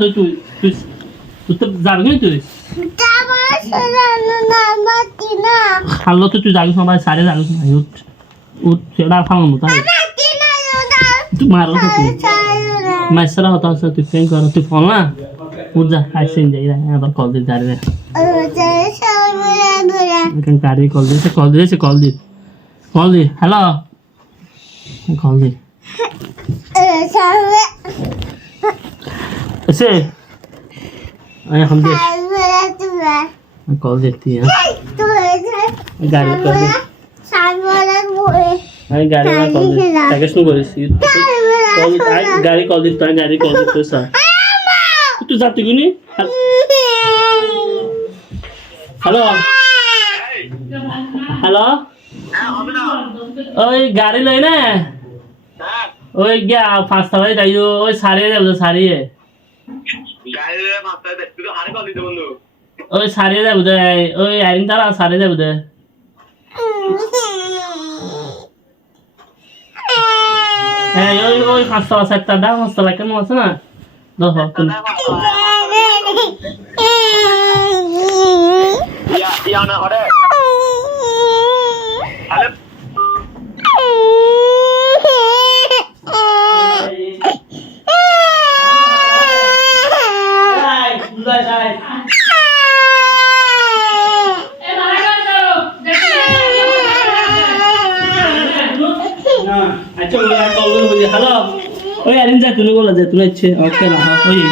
তুই তুই তুই তুই তো যাবি কি তুই খাল্লো তুই যাবি সবাই সারে যাবি উঠ উঠ সেটা ফালানো তাই তুই মারো তো তুই মাইসরা হতো আছে তুই ফেন কর তুই ফোন না উঠ যা আইসিন যাই আবার কল দিতে যাবে গাড়ি কল দিয়েছে কল দি হ্যালো কল দি এসে এখন দে कॉल देती है गाड़ी कॉल दे अरे गाड़ी में कॉल दे पैकेज नु करिस कॉल गाड़ी कॉल दे गाड़ी कॉल दे तो सर तू जाती गुनी हेलो हेलो ओए गाड़ी लई ना ओए क्या फास्ट वाले जाइयो ओए सारे जाओ सारी है गाड़ी ले फास्ट दे तू तो हारे कॉल दे बंधु ওই সারিয়ে যাবো দে ওই আইন তারা সারিয়ে যাবো দে হ্যাঁ ওই ওই 5 7টা দাম 5 কেমন আছে না দেখো ইয়া না হরে আরে अच्छा बोला कॉल कर मुझे हेलो ओए अरिन जा तूने बोला जा तूने अच्छे ओके ना ओए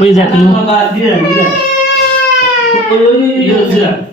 ओए जा तूने बात दिया ओए